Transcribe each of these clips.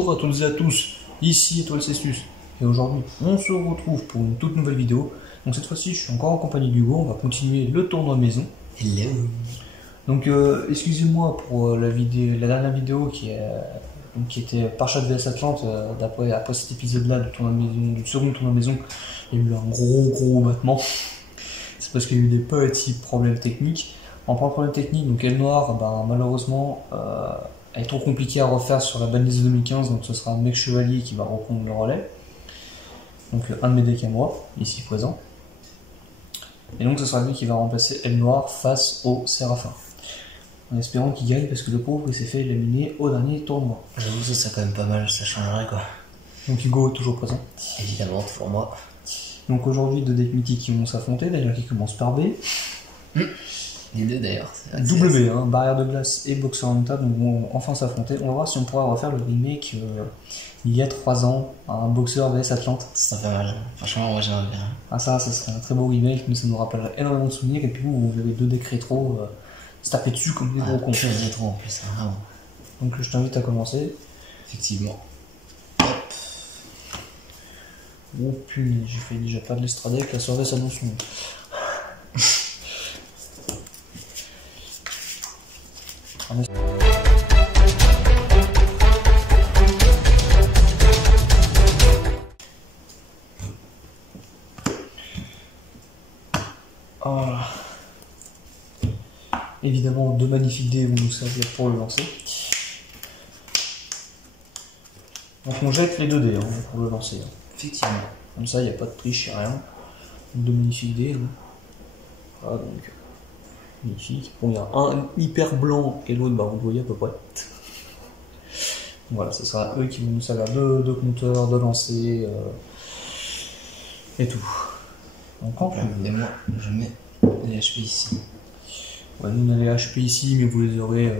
Bonjour à toutes et à tous, ici Étoile Cestus, et aujourd'hui on se retrouve pour une toute nouvelle vidéo. Donc cette fois-ci je suis encore en compagnie d'Hugo, on va continuer le tournoi maison. Hello. Donc excusez-moi pour la dernière vidéo qui était Parchat vs Atlante, après cet épisode-là du second tournoi maison, il y a eu un gros battement. C'est parce qu'il y a eu des petits problèmes techniques. En point de problème technique, donc Elle Noire, malheureusement, elle est trop compliquée à refaire sur la banlise 2015, donc ce sera un mec chevalier qui va reprendre le relais. Donc un de mes decks à moi, ici présent. Et donc ce sera lui qui va remplacer Elle Noire face au Séraphin. En espérant qu'il gagne parce que le pauvre il s'est fait éliminer au dernier tournoi. J'avoue que ça serait quand même pas mal, ça changerait quoi. Donc Hugo toujours présent. Évidemment, toujours moi. Donc aujourd'hui deux decks mythiques qui vont s'affronter, d'ailleurs qui commencent par B. Les deux d'ailleurs. Double B, hein, barrière de glace et boxer en table, donc vont enfin s'affronter. On va voir si on pourra refaire le remake il y a 3 ans, un boxer vs Atlante. Ça fait mal, franchement moi j'aimerais bien. Ah ça serait un très beau remake, mais ça nous rappellera énormément de souvenirs, et puis vous avez deux decks rétro, se taper dessus comme des gros cons. Plus rétro en plus, hein, vraiment. Donc je t'invite à commencer. Effectivement. Oh punaise, j'ai fait déjà perdre l'estradec, la soirée s'annonce longue. Ah. Évidemment, deux magnifiques dés vont nous servir pour le lancer. Donc on jette les 2 dés hein, pour le lancer. Effectivement. Comme ça, il n'y a pas de triche, il n'y a rien. Deux magnifiques dés. Hein. Voilà, donc magnifique. Bon, il y a un hyper blanc et l'autre, vous le voyez à peu près. Voilà, ce sera eux qui vont nous servir de compteurs, de lancer et tout. Donc quand tu veux. Et moi, je mets les HP ici. Ouais, nous on a les HP ici, mais vous les aurez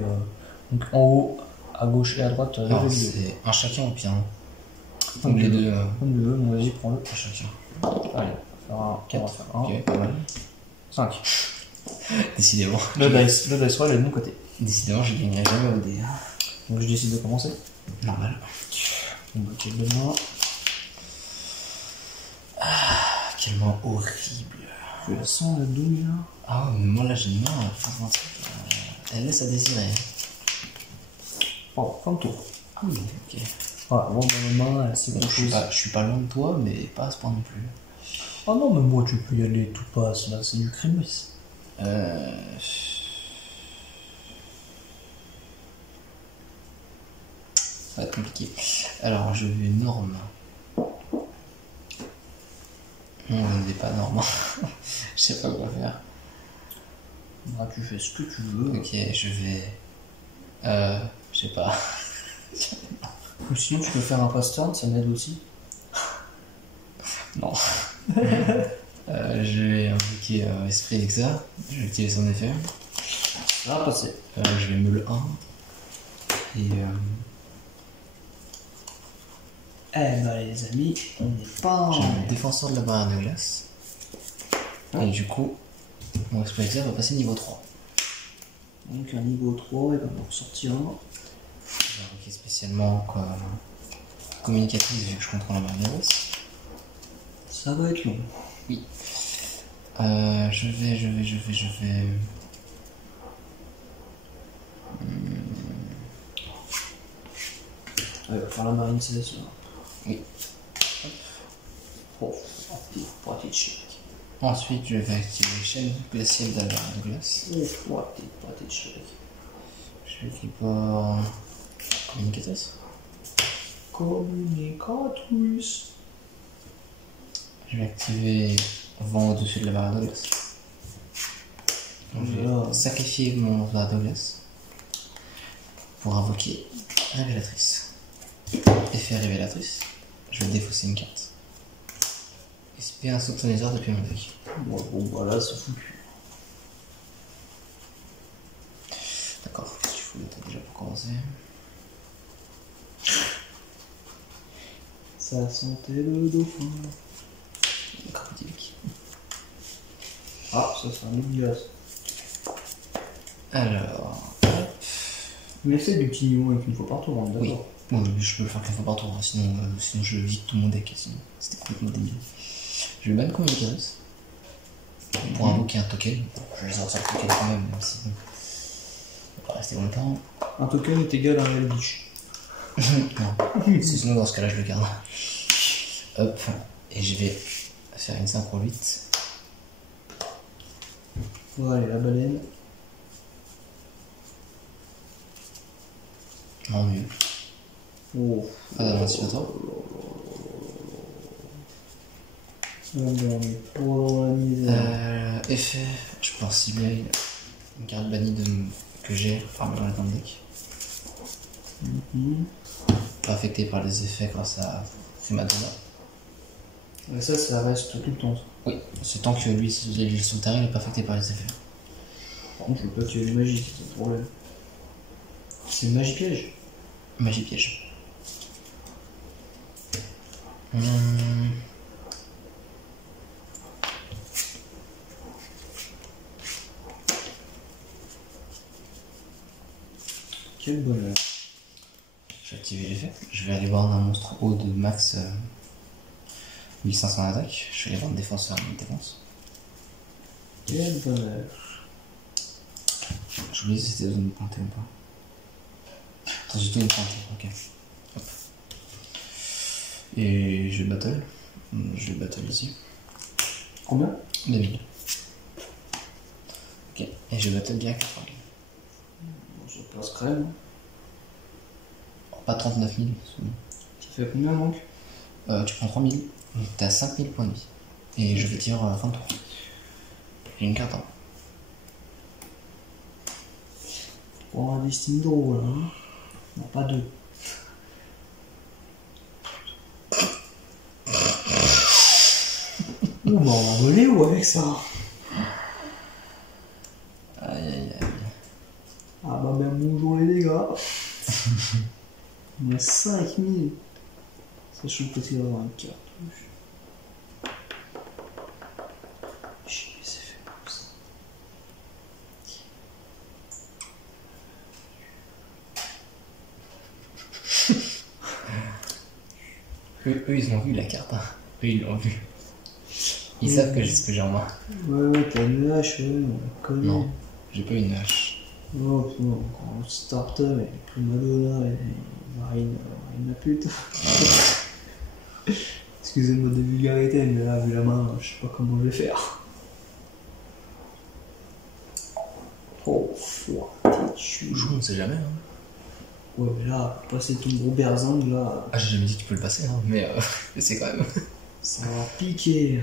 donc en haut, à gauche et à droite. Non, c'est un chacun au pire. Comme les deux. Comme tu veux, bon, vas-y, prends-le. Un chacun. Allez, on va faire un. 4. On va faire un. Ok, pas mal. 5. Décidément. Le dice roll est de mon côté. Décidément, je gagnerai jamais au dé. Donc je décide de commencer. Normal. On va check de main. Quelle main horrible. Je la sens la douille là. Ah, mais moi là j'ai une main, enfin, un truc, elle laisse à désirer. Oh, fin de tour. Ah oui, ok. Voilà, bon, dans ma main, c'est bon. Je suis pas loin de toi, mais pas à ce point non plus. Ah non, mais moi tu peux y aller, tout passe, là, c'est du crémis. Ça va être compliqué. Alors, je vais norme. Non, je ne vais pas norme. Je sais pas quoi faire. Bah, tu fais ce que tu veux. Ok, je vais. Je sais pas. Ou sinon, tu peux faire un pass-turn, ça m'aide aussi. Non. Je vais invoquer Esprit Exa. Je vais activer son effet. Ça va passer. Je vais me le 1. Et Eh bah les amis, on n'est pas j'ai le défenseur de la barrière de glace. Et du coup, mon Esprit Exa va passer niveau 3. Donc un niveau 3, il va me ressortir un. Je vais invoquer spécialement comme communicatrice vu que je contrôle la barrière de glace. Ça va être long. Oui. Je vais. Il va faire la marine céleste là. Oui. Oh, petite chèque. Ensuite, je vais activer chaîne glaciale de la barrière de glace. Oh, petite chèque. Je vais pour communicatrice. Communicatrice. Je vais activer vent au-dessus de la barrière de glace. Donc, je vais sacrifier mon barrière de glace pour invoquer révélatrice. Effet révélatrice. Je vais défausser une carte. Espérer un soupçonniseur depuis mon deck. Bon voilà, c'est foutu. D'accord, qu'est-ce qu'il faut là déjà pour commencer? Ça sentait le dauphin. Crocodilique. Ah, ça c'est un loup de glace. Alors. Mais c'est du petit niveau avec une fois par tour, on est d'accord. Oui. Bon, je peux le faire qu'une fois par tour, hein, sinon je vide tout mon deck, sinon c'était complètement débile. Je vais ban combien de Kyrus pour invoquer un token. Je vais sortir le token quand même si bon, ça va pas rester longtemps. Un token est égal à un réel biche. Non, sinon dans ce cas-là je le garde. Hop, et je vais faire une synchro 8. Voilà, la baleine. Non, mieux. Oh. Pas d'anticipateur. On est pas dans la misère. Effet, je pense cibler une carte bannie que j'ai parmi dans le deck. Pas affecté par les effets grâce à Primadonna. Mais ça reste tout le temps. Ça. Oui, c'est tant que lui, son terrain, il n'est pas affecté par les effets. Par contre, je veux pas tuer les magies, c'est le problème. C'est une magie piège. Magie piège. Quel bonheur. Je vais activer l'effet. Je vais aller voir un monstre haut de max 1500 d'attaque. Je vais aller voir un défenseur à une défense. Quel bonheur. Je voulais si c'était zone de pointer ou pas. Attends, j'ai tout une pointe, ok. Hop. Et je battle. Je vais battle ici. Combien 2000. Ok, et je battle direct. Ça passe crème. Pas 39 000. Ça fait combien donc Tu prends 3000. Donc t'as 5000 points de vie. Et je vais dire fin de tour. J'ai une carte. Hein. Pour un destin draw là. Hein. Non, pas deux. Ouh, bah on va voler ou avec ça? Aïe aïe aïe. Ah bah ben bonjour les dégâts. On a 5000. Sachant que peut-être avoir une cartouche. Chier, c'est fait comme ça. Eux, ils ont vu la carte. Hein. Eux, ils l'ont vu. Ils savent que j'ai ce que j'ai en main. Ouais, t'as une hache, ouais, on la connaît. Non, j'ai pas une hache. Oh, non, encore un starter, il est plus Madonna, il marine la pute. Excusez-moi de vulgarité, mais là, vu la main, je sais pas comment je vais faire. Oh, foi, t'es chou. Joue, on sait jamais. Hein. Ouais, mais là, passer ton gros berzang, là, Ah, j'ai jamais dit que tu peux le passer, hein, mais c'est quand même. ça va piquer.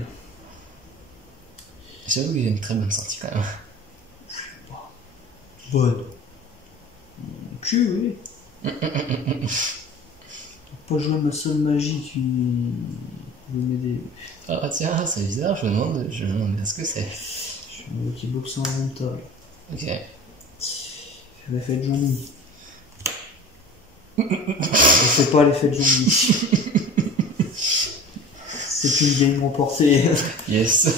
J'avoue qu'il y a une très bonne sortie quand même. Bonne. Mon cul, oui. Pas jouer ma seule magie qui veut m'aider. Ah tiens, c'est bizarre, je me demande bien ce que c'est. Je suis un petit box involontaire. Ok. J'ai l'effet de Johnny. Je fais pas l'effet de Johnny. C'est une game remportée. Yes.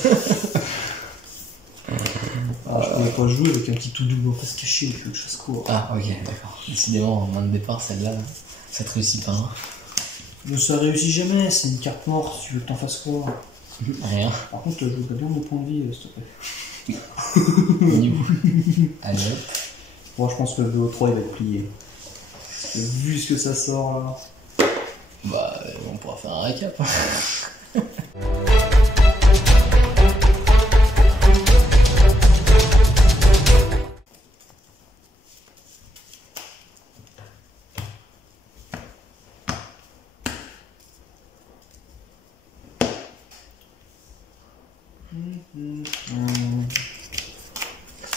Ah, je pouvais pas jouer avec un petit tout double en face caché au lieu de chasse court. Ah ok, d'accord. Décidément, en main de départ, celle-là, ça te réussit pas. Hein. Mais ça réussit jamais, c'est une carte morte, tu veux que t'en fasses quoi? Rien. Par contre, je voudrais bien mon point de vie, s'il te plaît. Niveau. Allez hop. Bon, je pense que le VO3 il va être plié. Parce que vu ce que ça sort là. Bah, on pourra faire un récap.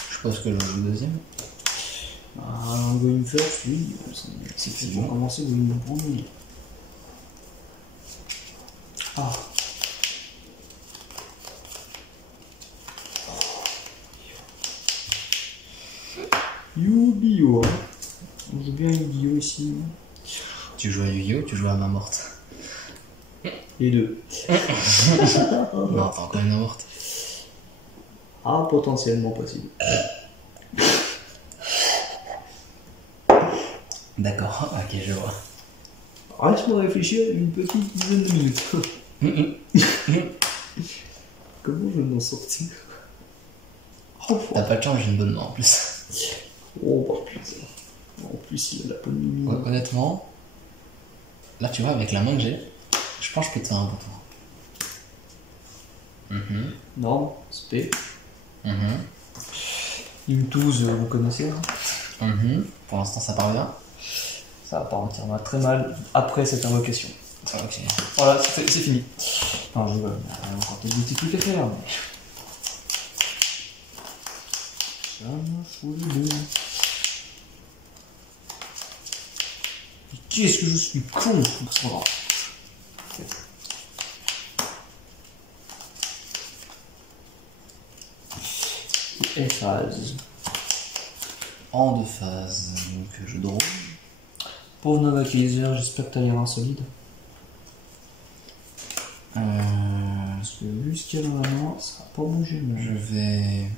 Je pense que je joue le deuxième. Un going first, oui. C'est pour commencer going en premier. Ah. Yu-Gi-Oh! On joue bien Yu-Gi-Oh ici. Tu joues à Yu-Gi-Oh, tu joues à main morte. Les deux. Non, t'as encore une main morte. Ah, potentiellement possible. D'accord, ok, je vois. Laisse-moi réfléchir une petite dizaine de minutes. Comment je vais m'en sortir? Oh, T'as pas de chance, j'ai une bonne main en plus. oh bah putain. En plus, il a la bonne mimi. Ouais, honnêtement, là tu vois, avec la main que j'ai, je pense que je peux te faire un bon tour. Non, spé. Mhm. Imtouz, vous connaissez hein. Pour l'instant, ça part bien. Ça va partir très mal après cette invocation. Ok. Voilà, c'est fini. Enfin, je veux encore des petits trucs à faire. Mais... ça me fout le bout. Mais qu'est-ce que je suis con pour ça. Et phase. En deux phases, donc je drôle. Pauvre Nova Kaiser, j'espère que t'as l'air insolide. Parce que vu ce qu'il y a dans la main, ça va pas bouger. Mais... Je vais...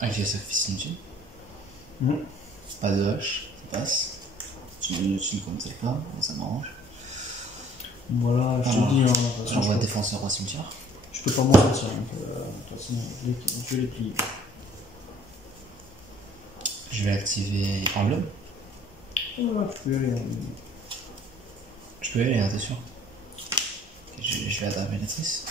Ok, ça fait signature. Pas de hache, ça passe. Tu ne comptes pas, ça m'arrange. Voilà, je te dis. Hein, j'envoie défenseur au cimetière. Je peux pas m'en sortir, donc de toute façon, je vais les plier. Je vais activer Emblème. Voilà, je peux y aller. Je peux y aller, hein, t'es sûr? Okay, je vais à la matrice.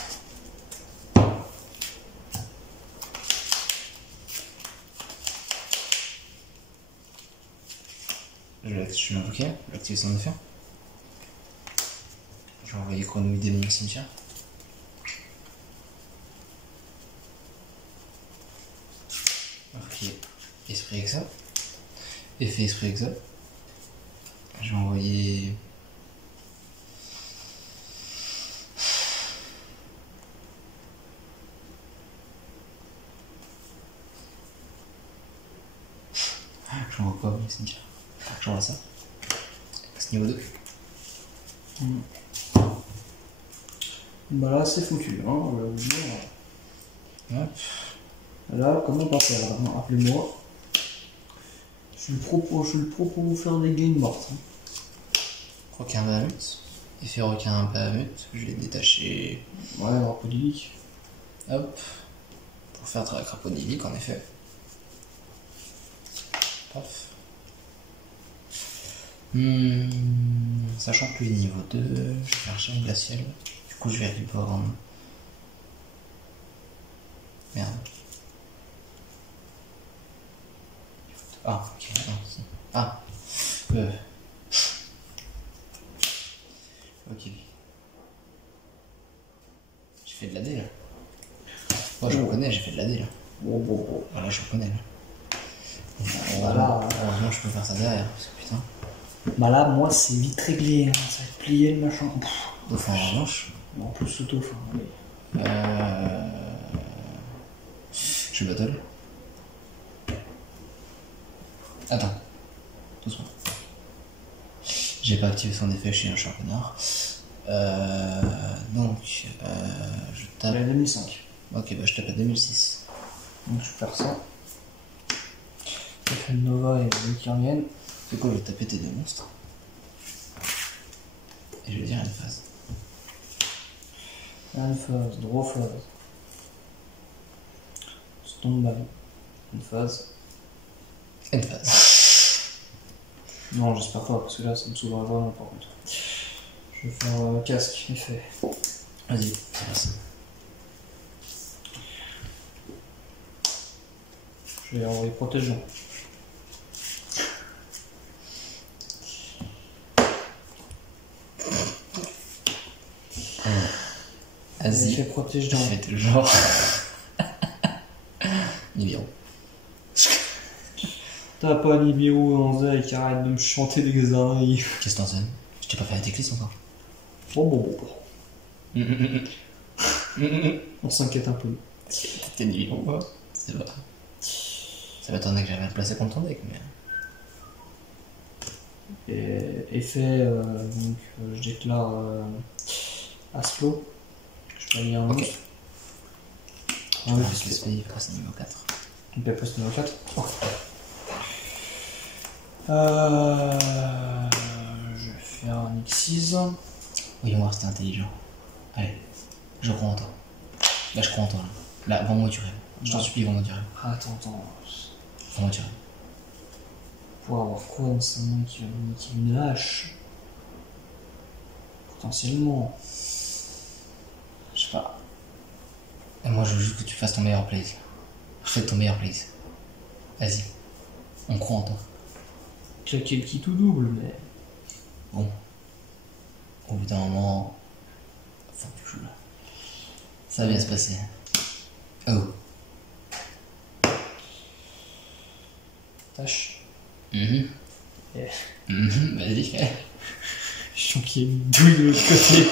Je vais l'invoquer, je vais activer son effet. Je vais envoyer chronoïder mon cimetière. Ok, esprit exa. Effet esprit exa. Je vais envoyer. J'envoie quoi mon cimetière? J'envoie ça. C'est niveau 2. Bah là, c'est foutu, hein, on va vous dire. Hop. Là, comment on va faire? Appelez-moi. Je suis le pro pour vous faire des gains mortes. Hein. Requin Bahamut. Effet requin Bahamut. Je vais détacher. Ouais, Rapodilique. Hop. Pour faire très crapodilique, en effet. Paf. Sachant que lui niveau 2, je vais faire chaîne glaciale. Du coup, je vais reborn. Merde. Ah, ok. Non, si. Ah. Ok. J'ai fait de la D là. Moi, je reconnais, j'ai fait de la D là. Bon. Voilà, je reconnais là. Voilà. Heureusement, je peux faire ça derrière, parce que putain. Bah là, moi, c'est vite réglé, hein. Ça va être plié le machin. Dauphin en revanche. En plus, ce dauphin. Je battle. Attends. Doucement. J'ai pas activé son effet, je suis un championnard. Donc, je tape. Elle est à 2005. Ok, bah je tape à 2006. Donc, je vais faire ça. Je fais le Nova et le qui reviennent. C'est quoi, je vais taper tes deux monstres. Et je vais dire une phase. Une phase, draw phase. Stone ball. Une phase. Une phase. Non, j'espère pas, parce que là, ça me saoulerait vraiment par contre. Je vais faire casque, effet. Vas-y, merci. Je vais envoyer protégeant. Vas-y. Effet protégeant. Fais toujours. Nibiru. T'as pas Nibiru en zé qui arrête de me chanter des âneries. Qu'est-ce que t'en sais? Je t'ai pas fait la déclisse encore. Bon. On s'inquiète un peu. T'es Nibiru quoi? C'est vrai. Ça m'attendait que j'avais à placer contre ton deck, mais. Et effet, donc je déclare Asflo. Je vais lire un Ok. monstre. Ah oui, parce que il passe niveau 4. Donc elle passe niveau 4. Je vais faire un X6. Oui, moi, c'était intelligent. Allez, je crois en toi. Là, je crois en toi. Là, vends-moi du rêve. Je t'en supplie, vends-moi du rêve. Attends. Vends-moi du rêve. Pour avoir quoi dans sa main qui va me niquer une hache? Potentiellement. Je sais pas. Et moi, je veux juste que tu fasses ton meilleur plays. Fais ton meilleur plays. Vas-y. On croit en toi. Claquer le kit tout double, mais. Bon. Au bout d'un moment, faut que tu joues là. Ça va bien se passer. Oh. Tâche. Mhm. Yeah. Mhm, vas-y, fais. Je sens qu'il y a une douille de l'autre côté.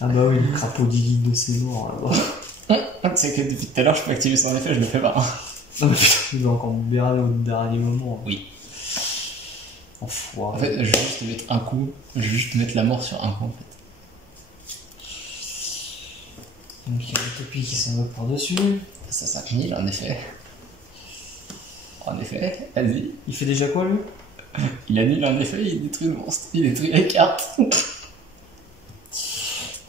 Ah bah oui, le crapaud divide de ses morts là-bas. Tu sais que depuis tout à l'heure, je peux activer son effet, je le fais pas. Non mais putain, il va encore me berner au dernier moment. Oui. Enfoiré. En fait, je vais juste te mettre un coup, je vais juste te mettre la mort sur un coup en fait. Donc il y a l'utopie qui s'en va par-dessus. Ça 5000 en effet. En effet, vas-y. Il fait déjà quoi lui? Il annule en effet, il détruit le monstre, il détruit les cartes.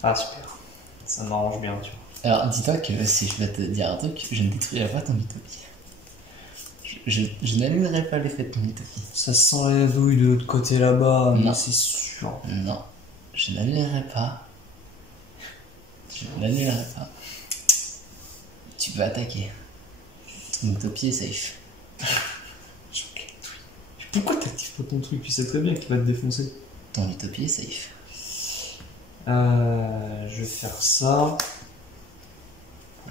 Ah super. Ça m'arrange bien, tu vois. Alors dis-toi que si je vais te dire un truc, je ne détruirai pas ton utopie. Je n'annulerai pas l'effet de ton utopie. Ça sent la douille de l'autre côté là-bas, mais Non. c'est sûr. Non, je n'annulerai pas. Je n'annulerai pas. Tu peux attaquer. Ton utopie est safe. Pourquoi t'actives pas ton truc? Tu sais très bien qu'il va te défoncer. Ton utopie est safe. Je vais faire ça.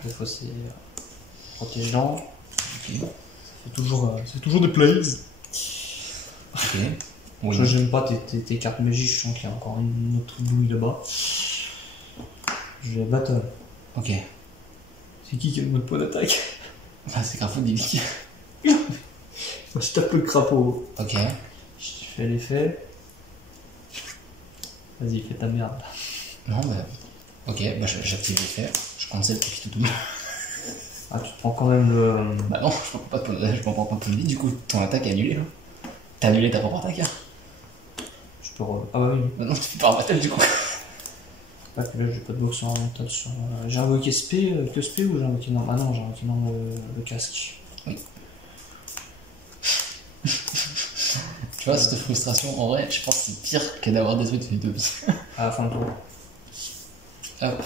Des fois c'est protégeant. Ok. C'est toujours des plays. Ok. Oui. Je j'aime pas tes cartes magiques, je sens qu'il y a encore une autre douille là-bas. Je vais battle. Ok. C'est qui a le mode point d'attaque? Ah, c'est Crapaud Divic. Moi je tape le crapaud. Ok. Je fais l'effet. Vas-y, fais ta merde. Non, bah. Ok, bah j'active l'effet. Je cancel le tout double. Ah, tu te prends quand même le. Bah non, je m'en prends pas de point de vie, du coup ton attaque est annulée. Hein. T'as annulé ta propre attaque. Hein. Je peux Ah bah oui. Maintenant tu fais pas un battle du coup. Pas que là j'ai pas de box oriental sur. J'ai invoqué SP, que SP ou j'ai invoqué non? Ah non, j'ai invoqué non le casque. Oui. Tu vois, cette frustration, en vrai, je pense que c'est pire que d'avoir détruit ton utopie. À la fin de tour. Hop.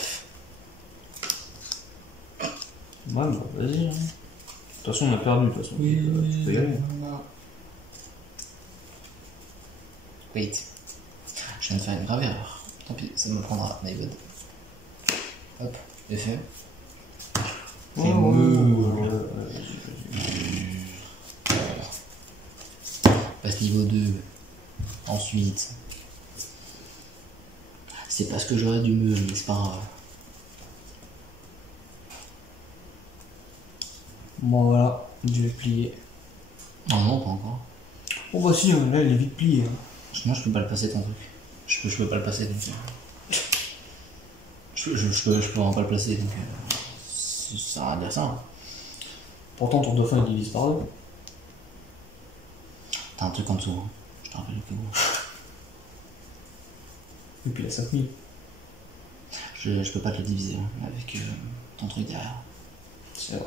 Ouais, bah vas-y. Hein. De toute façon, on a perdu, de toute façon. Tu peux y aller. Wait. Je viens de faire une grave erreur. Tant pis, ça me prendra, Naïbod. Hop, effet. C'est mou. Passe niveau 2. Ensuite. C'est pas ce que j'aurais dû me, mais c'est pas grave. Bon voilà, je vais plier. Non, non, pas encore. Oh bah si, là il est vite plié. Hein. Sinon, je peux pas le passer ton truc. Je peux pas le passer donc. Je peux vraiment pas le placer donc. Ça sert à rien de dire ça. Hein. Pourtant ton dauphin il divise par deux. T'as un truc en dessous. Hein. Je te rappelle que bon. Et puis la 5000. Je peux pas te le diviser hein, avec ton truc derrière. C'est vrai.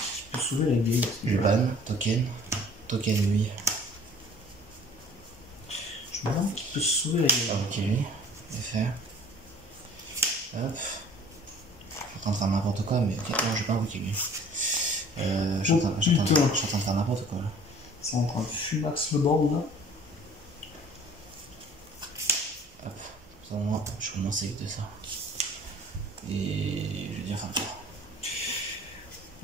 Je peux sauver la game. Je ban, token, oui. Je me demande qui peut sauver la game. Ok, effet. Hop. Je suis en train de faire n'importe quoi, mais ok, non, je vais pas invoquer lui. Je suis en train de faire n'importe quoi là. C'est en train de fumax le board là. Hop, ça au moins, je suis vraiment safe de ça. Et je vais dire fin de tour.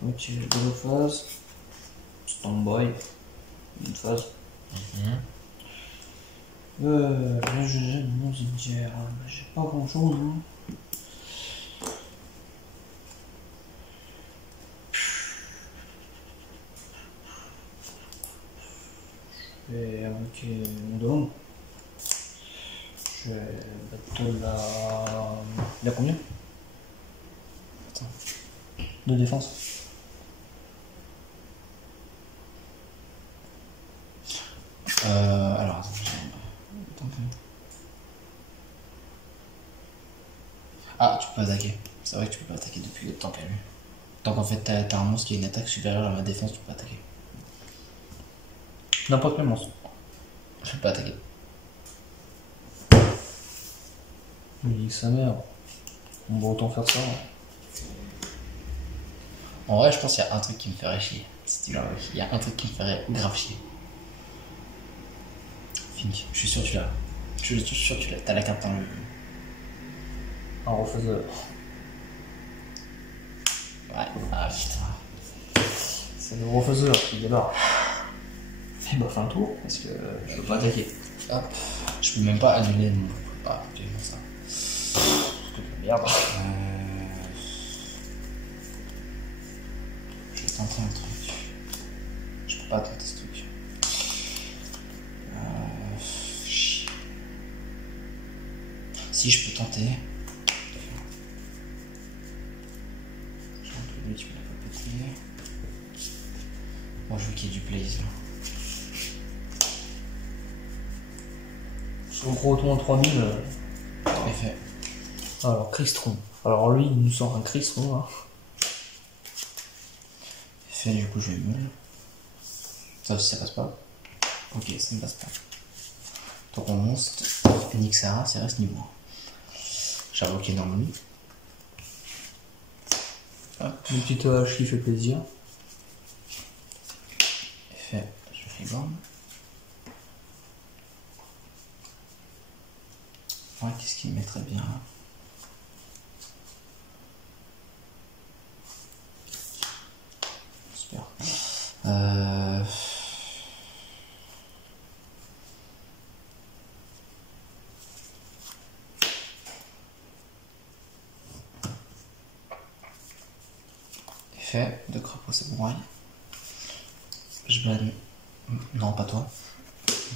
Ok, deux phases. Standby. Une phase. Là j'ai mon cimetière. J'ai pas grand chose. Hein. Je vais invoquer mon dôme. Je vais battre la Il a combien? Attends. De défense. Alors, attends. Ah, tu peux pas attaquer. C'est vrai que tu peux pas attaquer depuis le temps perdu. Tant qu'en fait t'as un monstre qui a une attaque supérieure à ma défense, tu peux pas attaquer. N'importe quel monstre. Je peux pas attaquer. Il dit que sa mère. On va autant faire ça. En vrai, je pense qu'il y a un truc qui me ferait chier. Si tu l'as, il y a un truc qui me ferait grave chier. Fink, je suis sûr que tu l'as. Je suis sûr que tu l'as. T'as la carte dans le. Un refaiseur. Ouais, ah putain. C'est le refaiseur qui débarque. Il m'a fait un tour parce que je peux pas attaquer. Hop. Je peux même pas annuler mon. Ah, ok, ça. Merde. Je vais tenter un truc. Je peux pas tenter ce truc. Chier. Si je peux tenter. Lui, tu me l'as pas pété. Moi, je veux qu'il y ait du blaze là. Sur le gros tour en 3000. Effet. Alors, Cristron. Alors, lui, il nous sort un Cristron là. Effet, du coup, je vais meule. Ça aussi, ça passe pas. Ok, ça ne passe pas. Donc, on monstre. Nixara, ça reste niveau 1. J'ai invoqué énormément. Une petite hache qui fait plaisir. Effet, je fais borne. Ouais, qu'est-ce qu'il me mettrait bien là? Super. Effet de crapaud samouraï. Je banne. Non, pas toi.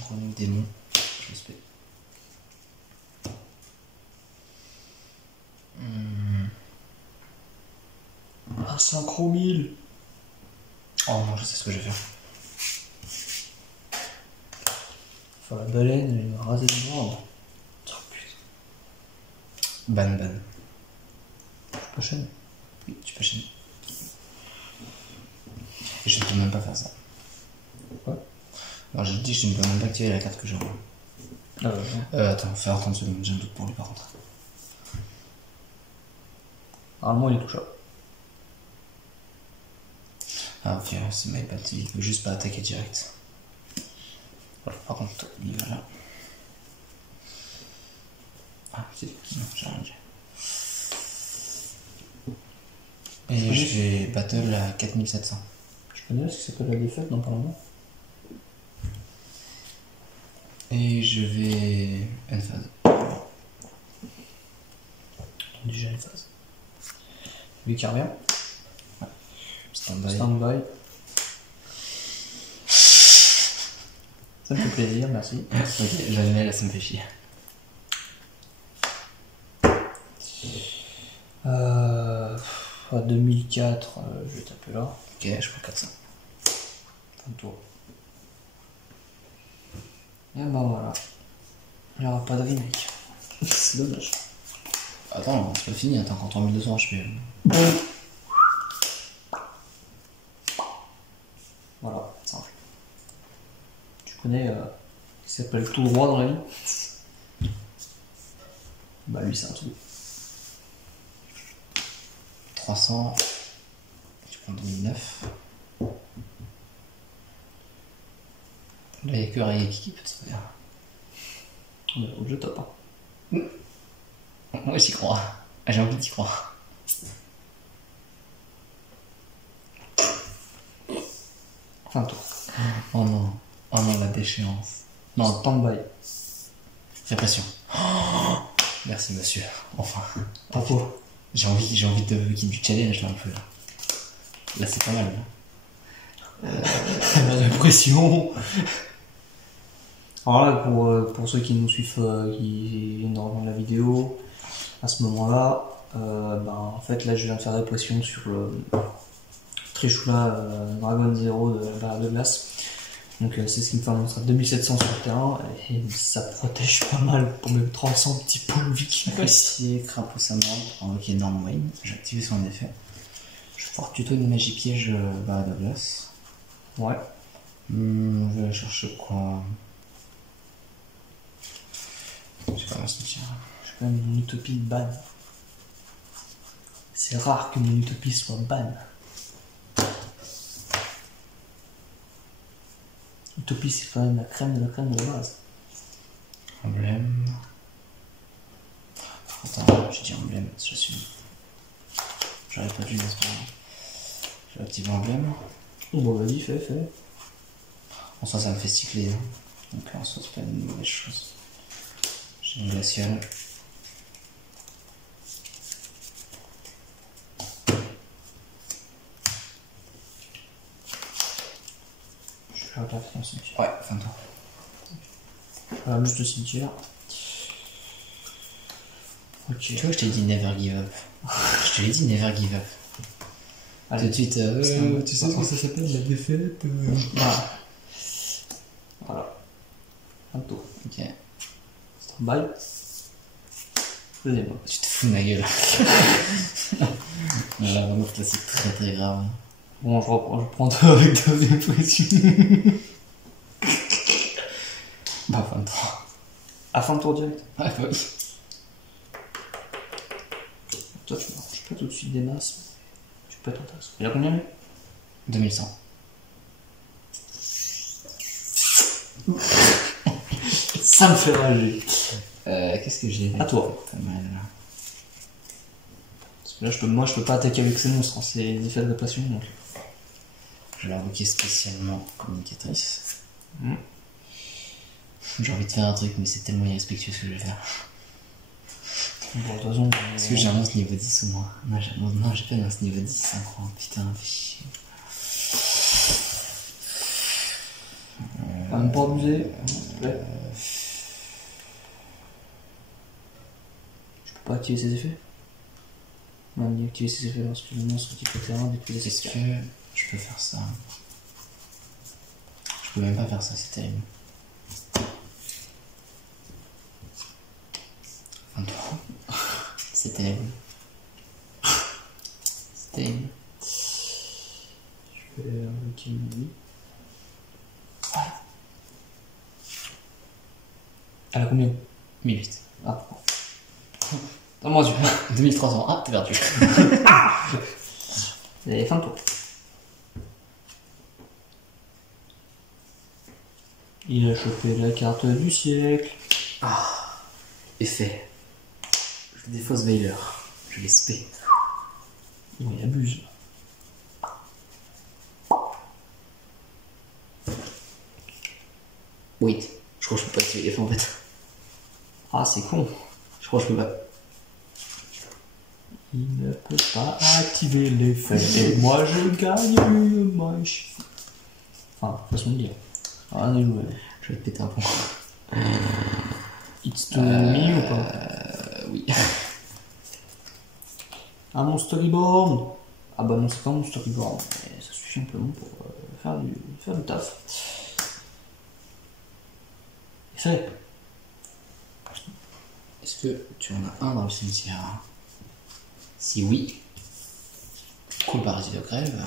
Chronique démon. Je respecte. Un synchro 1000. Oh non, je sais ce que je vais faire. Enfin, la baleine, elle m'a rasé le bras. Oh putain. Ban. Je suis pas chaîne. Oui, tu peux chaîner. Et je ne peux même pas faire ça. Ouais. Alors je dis, je ne peux même pas activer la carte que j'ai. Ah ouais. Attends, fais 30 secondes, j'ai un doute pour lui par contre. Normalement, il est touchable. Ah ok, c'est my bad, il veut juste pas attaquer direct. Voilà, par contre, il va là. Ah, c'est non, j'ai rien dit. Et je vais battle à 4700. Je connais ce qui s'appelle la défaite, non, pardon. Et je vais end phase. Déjà une phase. Lui qui revient. Stand-by. Stand-by. Ça me fait plaisir, merci. Ok, j'annule, là ça me fait chier. À 2004, je vais taper là. Ok, je prends 400. Fin de tour. Et ben voilà. Il n'y aura pas de remake. C'est dommage. Attends, c'est pas fini, attends, quand 3200 HP. Voilà, simple. Tu connais qui s'appelle tout droit dans la vie? Bah lui c'est un truc. 300. Tu prends 2009. Là, il n'y a que Rayaki qui peut te sauver. Faut que je top. Hein. Moi j'y crois. J'ai envie d'y croire. Fin de tour. Oh non. Oh non, la déchéance. Non, Stand-by. répression. Merci monsieur. Enfin. Pourquoi? J'ai envie de qu'il y ait du challenge là un peu là. Là c'est pas mal. La répression. Alors là, pour ceux qui nous suivent, qui viennent de rejoindre la vidéo, à ce moment-là, en fait, là, je viens de faire des pressions sur le Trishula Dragon Zero de la barrière de glace. Donc, c'est ce qui me fait un monstre à 2700 sur le terrain, et ça protège pas mal pour mes 300 petits Polovic. Voici Crapaud Samara pour invoquer Norm Wayne. J'ai activé son effet. Je vais pouvoir tuto une magie piège barrière de glace. Ouais. Je vais aller chercher quoi? C'est pas un cimetière. Je fais une utopie de ban. C'est rare que mon utopie soit ban. Utopie, c'est quand même la crème de la base. Emblème. Attends, j'ai dit emblème, je suis. J'aurais pas dû, n'est-ce pas? Je vais activer emblème. Bon, vas-y, fais. En soi, ça me fait cycler. Hein. Donc en soi, c'est pas une mauvaise chose. J'ai une glaciale. Je vais regarder dans le cimetière. Ouais, fin de tour. Voilà, juste le cimetière. Ok. Tu vois, je t'ai dit never give up. Je te l'ai dit never give up. Allez. Tout de suite, tu sais ce que ça s'appelle, la défaite Voilà. Voilà. Un tour. Ok. Stand-by. Deuxième. Tu te fous de ma gueule. Là, vraiment, là, c'est très très grave. Bon, je prends deux avec deuxième pression. Bah, fin de tour. À fin de tour direct. Ouais, bah oui. Toi, tu marches pas tout de suite des masses. Tu peux être intéressant. Il a combien lui 2100. Ça me fait rager. Qu'est-ce que j'ai? À toi. Pas mal. Parce que là, moi, je peux pas attaquer avec ces monstres. Hein. C'est des effets de passion. Donc. Je vais invoquer spécialement communicatrice. Mm. J'ai envie de faire un truc, mais c'est tellement irrespectueux ce que je vais faire. Bon, de toute façon. Est-ce que j'ai un monstre niveau 10 ou moins? Non, j'ai pas un monstre niveau 10, c'est incroyable. Putain, fais chier. À ne pas abuser. Ouais. Je peux pas activer ses effets. Non, ni activer ses effets lorsque le monstre quitte le terrain depuis les Est-ce que escales. je peux faire ça? Je peux même pas faire ça, c'est terrible. 23. C'est terrible. C'est terrible. Je vais invoquer une vie. Elle a combien 1008. Ah. Oh mon dieu. 2300. Ah, t'es perdu. Et fin de tour. Il a chopé la carte du siècle. Effet. Je défausse Veiler. Je les spé. Bon, il abuse. Wait. Je crois que je peux pas activer l'effet en fait. Ah, c'est con. Je crois que je peux pas. Il ne peut pas activer l'effet. Et moi, je gagne une manche. Enfin, façon de dire. Rien n'est joué. Je vais te péter un pont. It's to me ou pas Oui. Un Monster Reborn. Ah bah non, c'est pas un Monster Reborn. Mais ça suffit amplement pour faire du taf. Et fait. Est-ce que tu en as un dans le cimetière? Si oui, cool parasite de grève.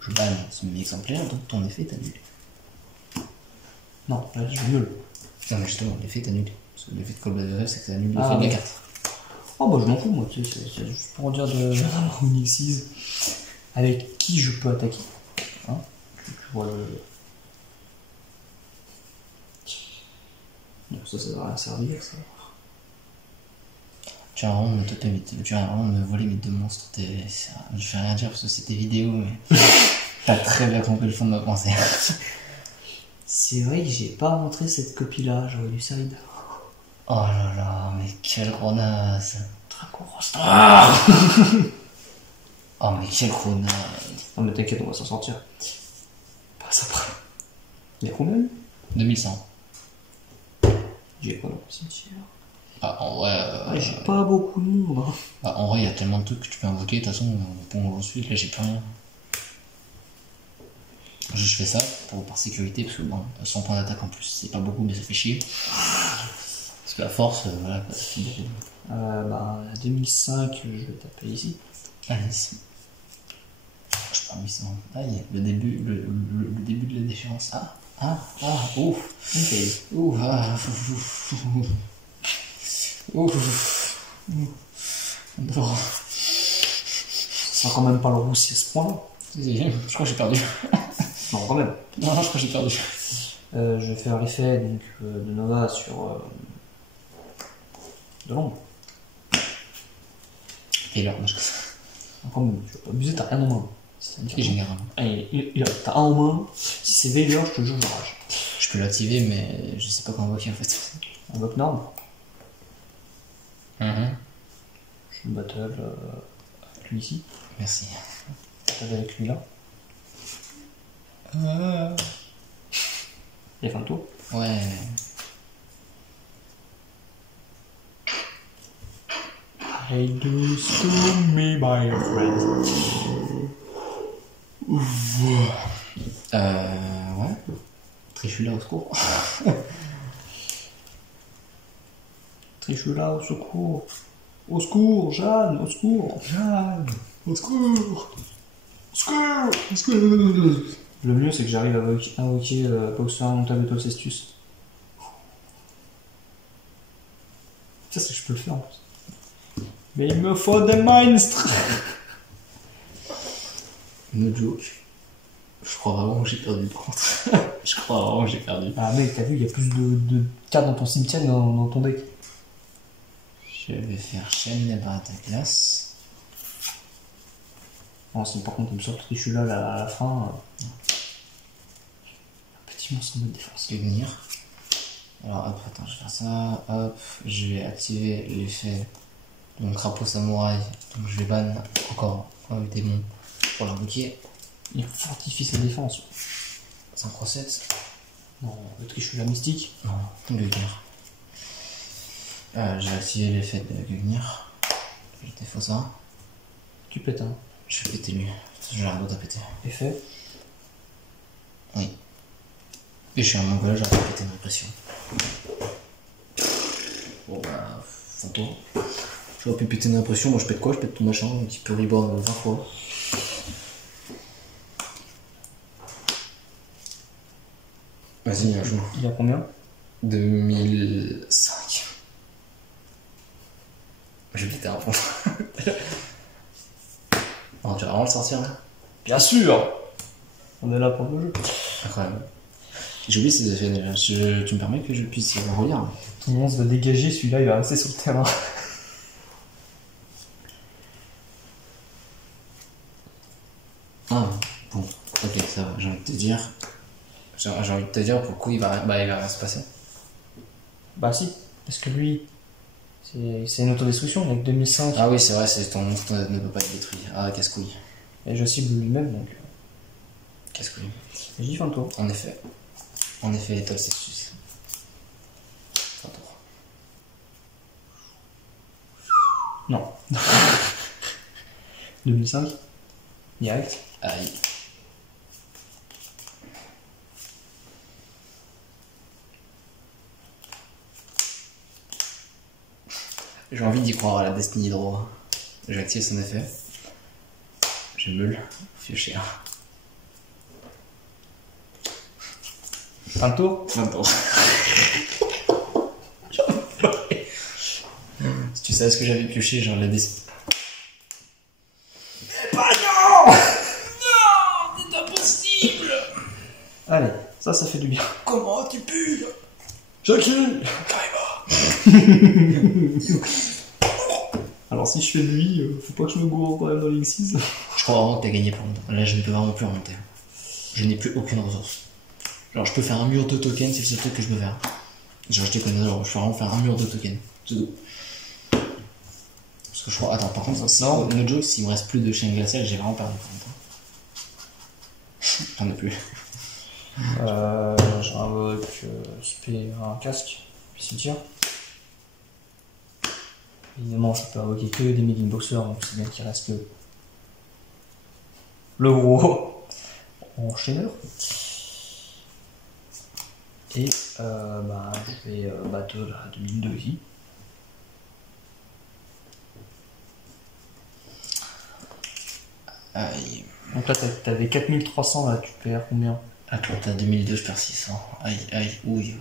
Je banne ce même exemplaire, donc ton effet est annulé. Non, là, je nul. Non, mais justement, l'effet est annulé. Parce que l'effet de call de grève, c'est que ça annule l'effet Ah, de la ouais. carte. Oh bah je m'en fous, moi, tu sais, c'est juste pour dire de Onyxis avec qui je peux attaquer. Hein tu vois le. Non, ça va rien servir, ça. Tu vas vraiment me toper, tu vas vraiment me voler mes deux monstres. Je vais rien dire parce que c'est tes vidéos, mais t'as très bien compris le fond de ma pensée. C'est vrai que j'ai pas montré cette copie-là, j'aurais dû side. Oh là là, mais quelle gros naze. Très grosse. Ah Oh mais quelle gros naze. non mais t'inquiète, on va s'en sortir. Passe après. Il y a combien 2100. J'ai quoi dans le cimetière Ah, en vrai, J'ai pas beaucoup de monde. Hein. bah, en vrai, il y a tellement de trucs que tu peux invoquer. De toute façon, pour ensuite, là, j'ai plus rien. Je fais ça par sécurité, parce que bon, 100 points d'attaque en plus, c'est pas beaucoup, mais ça fait chier. Parce que la force, voilà, ça fait beaucoup. Bah, 2005, je vais taper ici. Allez, ici. Je suis pas mis ça. Aïe, le début de la déchéance. Ouf. Ok. Ouf, Non. Ça va quand même pas le roussi à ce point-là. Je crois que j'ai perdu. Non, quand même. Non, je crois que j'ai perdu. Je vais faire l'effet donc, de Nova sur de l'ombre. Et là, moi, Quand même, tu vas pas abuser, t'as rien en main. Et généralement. T'as un en main, si c'est Veiler, je te jure, je rage. Je peux l'activer, mais je sais pas comment invoquer en fait. Invoque Norm, je battle avec lui ici, Merci. battle avec lui là, et fin de tour. Ouais. Hey, do to me, my friend. Ouais. Trichula au secours. Trichula, au secours. Au secours, Jeanne, au secours. Jeanne, au secours. Au secours. Au secours. Le mieux, c'est que j'arrive à invoquer Boxer Montable Cestus. Ça, c'est que je peux le faire en plus. Mais il me faut des monstres. No joke. Je crois vraiment que j'ai perdu par contre. Je crois vraiment que j'ai perdu. Ah mec, t'as vu, il y a plus de cartes dans ton cimetière que dans ton deck. Je vais faire chaîne des barres de glace. Non, si par contre tu me sors Trichula à la fin. Un petit monstre de défense. Venir. Alors hop, attends, je vais faire ça. Hop, je vais activer l'effet de mon crapaud samouraï. Donc je vais ban encore un démon pour l'invoquer. Il fortifie sa défense. 5x7. Non, le Trichula mystique. Non, Gugnir. J'ai activé l'effet de Gugnir. Je défaut ça. Tu pètes un. Je vais péter lui. J'ai rien d'autre à péter. Effet. Oui. Et je suis un mongol, j'aurais pu péter une impression. Bon bah, fantôme. J'aurais pu péter une impression, moi je pète quoi? Je pète tout machin, un petit peu reborn 20 fois. Vas-y, un jour. Il a combien? 2005. Je vais péter un fond. Non, tu vas vraiment le sortir là? Bien sûr. On est là pour le jeu. Incroyable. J'ai oublié ces effets déjà. Tu me permets que je puisse y relire? Tout le monde va dégager, celui-là il va rester sur le terrain. Ah, bon, ok, ça va, j'ai envie de te dire. J'ai envie de te dire pourquoi il va rien se passer. Bah si, parce que lui, c'est une autodestruction, donc 2005. Ah oui, c'est vrai, ton monstre ne peut pas être détruit. Ah, casse-couille. Et je cible lui-même, donc. Casse-couille. J'y dis fin de tour. En effet, étoile Cestus. Fin de tour. Non. 2005. Direct. Aïe. J'ai envie d'y croire à la Destiny Hydro. Je vais activer son effet. Je meule. Fiocher. Fin de tour. Fin de tour. Si tu savais ce que j'avais pioché, genre la Destiny. Mais pas non! Non! C'est impossible! Allez, ça fait du bien. Comment tu pues? Jackie. Alors si je fais de lui, faut pas que je me gourre quand même dans l'X6. Je crois vraiment que t'as gagné pour longtemps. Là, je ne peux vraiment plus remonter. Je n'ai plus aucune ressource. Genre, je peux faire un mur de tokens, c'est le seul truc que je peux faire. Genre, je déconne, genre, je peux vraiment faire un mur de tokens. C'est tout. Parce que je crois. Attends, par contre, non, no joke, s'il me reste plus de chaîne glaciale, j'ai vraiment perdu pour longtemps. J'en ai plus. J'invoque un casque, puis cimetière. Évidemment, je peux invoquer que des Meeting Boxers, donc c'est bien qu'il reste que le gros enchaîneur. Et bah, je vais battre la 2002 ici. Aïe. Donc là, t'avais 4300, là, tu perds combien? Ah, toi, t'as 2002, je perds 600. Aïe, aïe, ouille.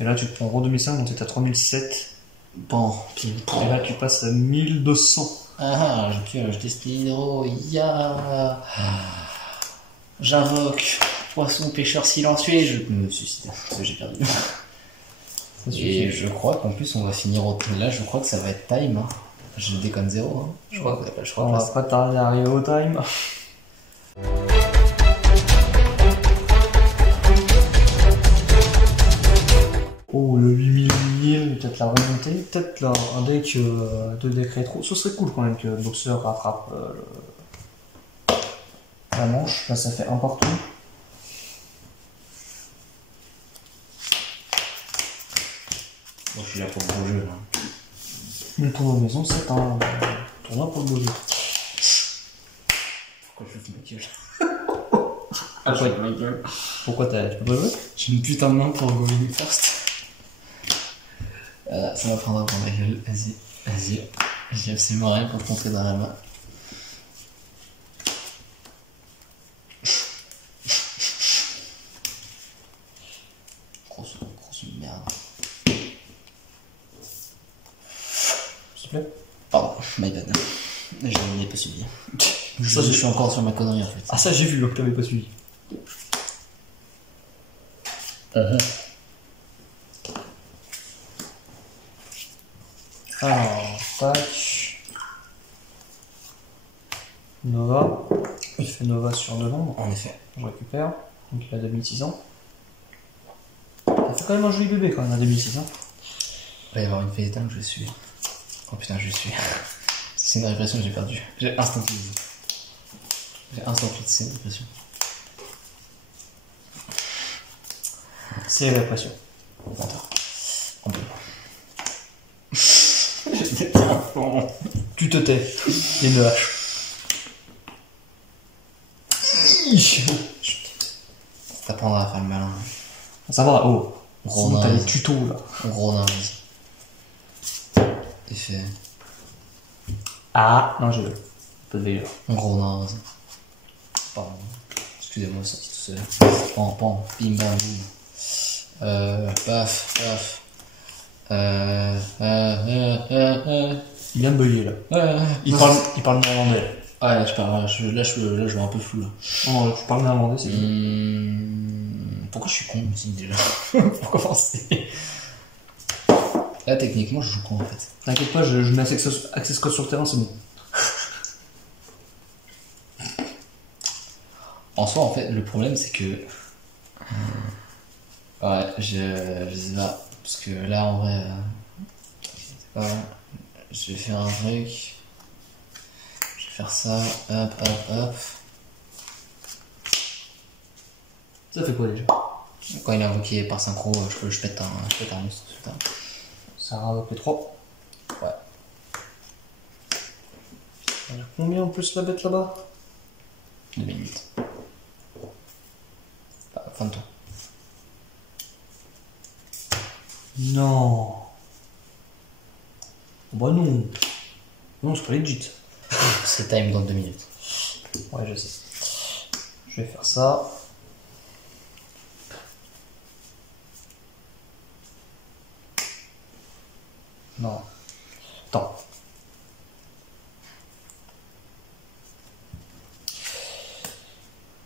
Et là, tu te prends Euro 2005, donc t'es à 3007. Bon, pile. Et là, tu passes à 1200. Ah, je pioche des spinneros, ya. J'invoque poisson pêcheur silencieux et je me suicide parce que j'ai perdu. Et je crois qu'en plus on va finir au... Là, je crois que ça va être time. Hein. Je déconne zéro. Hein. Je crois qu'on n'a pas le choix. On va pas tarder à arriver au time. Oh, le 8000, peut-être la remontée, peut-être là, un deck, deux decks rétro. Ce serait cool quand même que le boxeur rattrape la manche. Là, ça fait un partout. Moi, je suis là pour le beau jeu. Là. Le tournoi de maison, c'est un tournoi pour le beau jeu. Pourquoi je fais ma gueule? Pourquoi tu peux pas jouer? J'ai une putain de main pour go in first. Ça m'apprendra pour ma gueule. Vas-y, vas-y. J'ai absolument rien pour te montrer dans la main. Grosse merde. S'il te plaît. Pardon, my bad. Je n'ai pas suivi. Ça, Je suis encore sur ma connerie en fait. Ah, ça, j'ai vu que t'avais pas suivi. Alors, tac. Nova. Il fait Nova sur 2 nombres. En effet. Je récupère. Donc il a 2600. Ça fait quand même un joli bébé quand même à 2600. Il va y avoir une phase dingue, je suis. Oh putain, je suis. C'est une répression que j'ai perdue. J'ai instantanisé. C'est une répression. C'est la pression. Menteur. En deux. J'étais un fond. Tu te tais. Les nœuds haches. T'apprendras à faire le malin. Ça va, oh. Gros Sinon, t'as naze. les tutos là. Gros naze. Effet. Ah, non, j'ai le. Pas de veilleur. Gros naze. Pardon. Excusez-moi, sorti tout seul. Pan, pan, bim bam boum. Paf, paf. Il vient de bugger là. Il parle néerlandais. Ah là, je vois un peu flou là. Oh, tu parles néerlandais, c'est tout. Pourquoi je suis con aussi déjà? Pour commencer. Là, techniquement, je joue con en fait. T'inquiète pas, je mets Access Code sur le terrain, c'est bon. En soi, en fait, le problème c'est que. Ouais, je sais pas. Parce que là, en vrai. Je vais faire un truc. Je vais faire ça. Hop, hop, hop. Ça fait quoi déjà? Quand il est invoqué par synchro, je pète un monstre. Putain. Ça ravoque les 3. Ouais. Il y a combien en plus la bête là-bas? 2 minutes. Fin de tour. Non. Bah non. Non, c'est pas legit. C'est time dans 2 minutes. Ouais, je sais. Je vais faire ça. Non. Attends.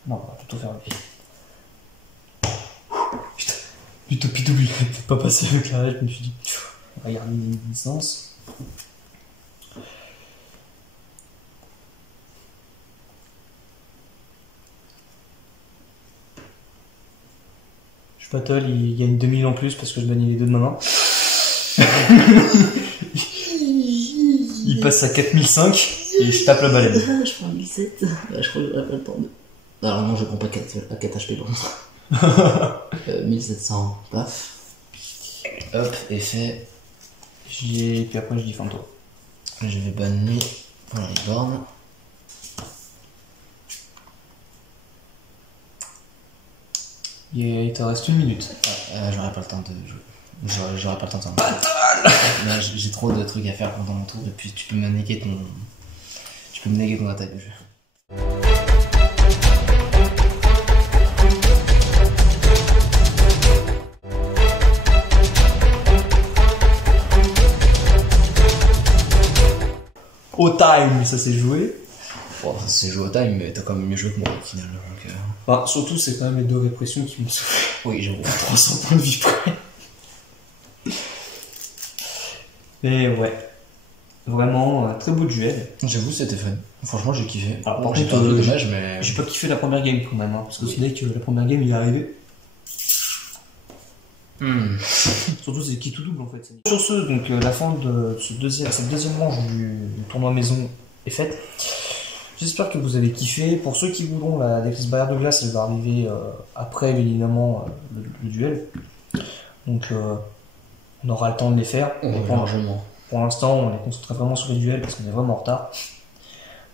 Non, on va plutôt faire lui. Putain, du topi-double, il n'était pas passé avec la règle, je me suis dit, on va garder une distance. Je battle, il gagne 2000 en plus parce que je bannis les deux de ma main. Il passe à 4005 et je tape la baleine. Je prends 1007. Je crois que j'aurais pas le temps de. Alors non, je prends pas 4 HP par contre. 1700, paf. Hop, effet. Puis après je dis Fanto. Je vais bonne nuit pour les bornes. Il te reste 1 minute. J'aurai pas le temps de jouer. J'aurai pas le temps de s'en j'ai trop de trucs à faire pendant mon tour et puis tu peux me néguer ton attaque de jeu. Au time, ça s'est joué. Bon, ça s'est joué au time, mais t'as quand même mieux joué que moi au final. Donc, Enfin, surtout, c'est quand même les 2 répressions qui m'ont souffert. oui, j'avoue. 300 points de vie près. Mais ouais. Vraiment, très beau duel. J'avoue, c'était fun. Franchement, j'ai kiffé. Alors, par j'ai contre, perdu, dommage, mais. J'ai pas kiffé la première game quand même, hein, parce que c'est là que la première game il est arrivé. Surtout c'est qui tout double en fait. Sur ce, donc la fin de cette deuxième manche du tournoi maison est faite. J'espère que vous avez kiffé. Pour ceux qui voudront la défense barrière de glace, elle va arriver après évidemment le duel. Donc on aura le temps de les faire. Largement. Pour l'instant, on est concentré vraiment sur les duels parce qu'on est vraiment en retard.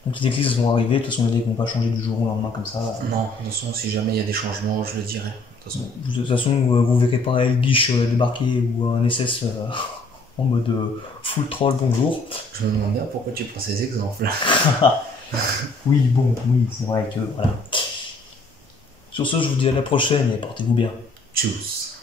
Donc les déclics vont arriver. De toute façon, les decks vont pas changer du jour au lendemain comme ça. Non, de toute façon, si jamais il y a des changements, je le dirai. De toute façon, vous verrez pas un Elgish débarquer ou un SS en mode full troll bonjour. Je me demande bien pourquoi tu prends ces exemples. Oui, c'est vrai que voilà. Sur ce, je vous dis à la prochaine et portez-vous bien. Tchuss.